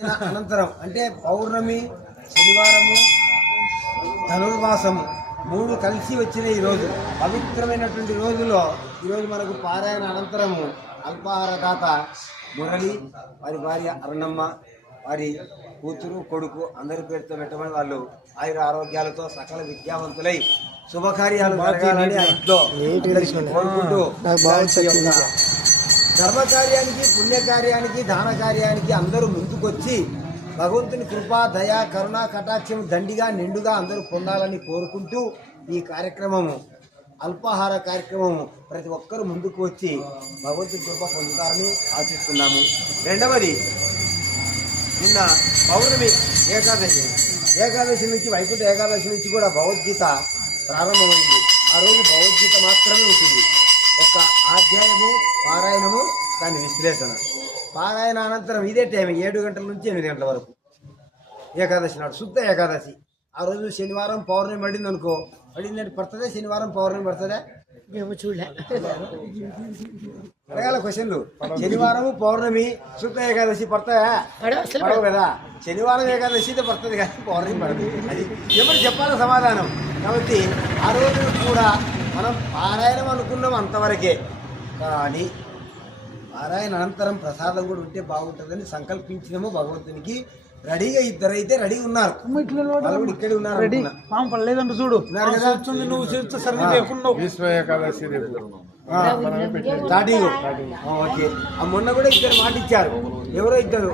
అనంతరం అంటే పౌర్ణమి శనివారము ధనుర్మాసము మూడు కలిసి వచ్చిన ఈ రోజు. పవిత్రమైనటువంటి రోజులో ఈరోజు మనకు పారాయణ అనంతరము అల్పాహార దాత మురళి వారి భార్య అరుణమ్మ వారి కూతురు కొడుకు అందరి పేరుతో పెట్టమని వాళ్ళు ఆయుర ఆరోగ్యాలతో సకల విద్యావంతులై శుభకార్యాలు జరగాలని ఇంట్లో కోరుకుంటూ ధర్మకార్యానికి పుణ్యకార్యానికి దాన కార్యానికి అందరూ ముందుకొచ్చి భగవంతుని కృప దయ కరుణ కటాక్షం దండిగా నిండుగా అందరూ పొందాలని కోరుకుంటూ ఈ కార్యక్రమము అల్పాహార కార్యక్రమము ప్రతి ఒక్కరూ ముందుకు వచ్చి భగవంతుని కృప పొందుతారని ఆశిస్తున్నాము. రెండవది నిన్న పౌర్ణమి ఏకాదశి. ఏకాదశి నుంచి వైకుంఠ ఏకాదశి నుంచి కూడా భగవద్గీత ప్రారంభమైంది. ఆ రోజు భగవద్గీత మాత్రమే ఉంటుంది. ఒక అధ్యాయము పారాయణము దాని విశ్లేషణ. పారాయణ అనంతరం ఇదే టైం ఏడు గంటల నుంచి ఎనిమిది గంటల వరకు. ఏకాదశి నాడు శుద్ధ ఏకాదశి. ఆ రోజు శనివారం పౌర్ణమి పడింది అనుకో పడిందంటే పడుతుందా? శనివారం పౌర్ణమి పడుతుందా? మేము చూడలే. అడగాల క్వశ్చన్లు. శనివారం పౌర్ణమి శుద్ధ ఏకాదశి పడతాయా? పడవ కదా శనివారం ఏకాదశి అయితే పడుతుంది కానీ పౌర్ణమి పడదు. అది ఏమని చెప్పాలి సమాధానం. కాబట్టి ఆ రోజు కూడా మనం పారాయణం అనుకున్నాం అంతవరకే. కానీ పారాయణ అనంతరం ప్రసాదం కూడా ఉంటే బాగుంటుందని సంకల్పించినాము భగవంతునికి. రెడీగా ఇద్దరైతే రెడీ ఉన్నారు. ఇక్కడే ఉన్నారు అనుకున్నా. పాము పడలేదంట చూడు. నువ్వు చేస్తే సరిగ్గా స్టార్టింగ్ ఓకే ఆ మొన్న కూడా ఇద్దరు మాట ఇచ్చారు. ఎవరో ఇద్దరు.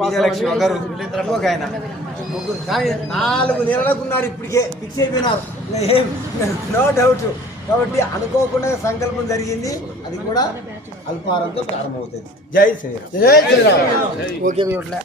విజయలక్ష్మి ఒకరు ఇంకొక ఆయన. నాలుగు నెలలకు ఉన్నారు ఇప్పటికే. ఫిక్స్ అయిపోయినారు. ఏం? నో డౌట్ కాబట్టి అనుకోకుండా సంకల్పం జరిగింది. అది కూడా అల్పారంతో ప్రారంభమవుతుంది. జై శ్రీరామ్. ఓకే ఇట్లా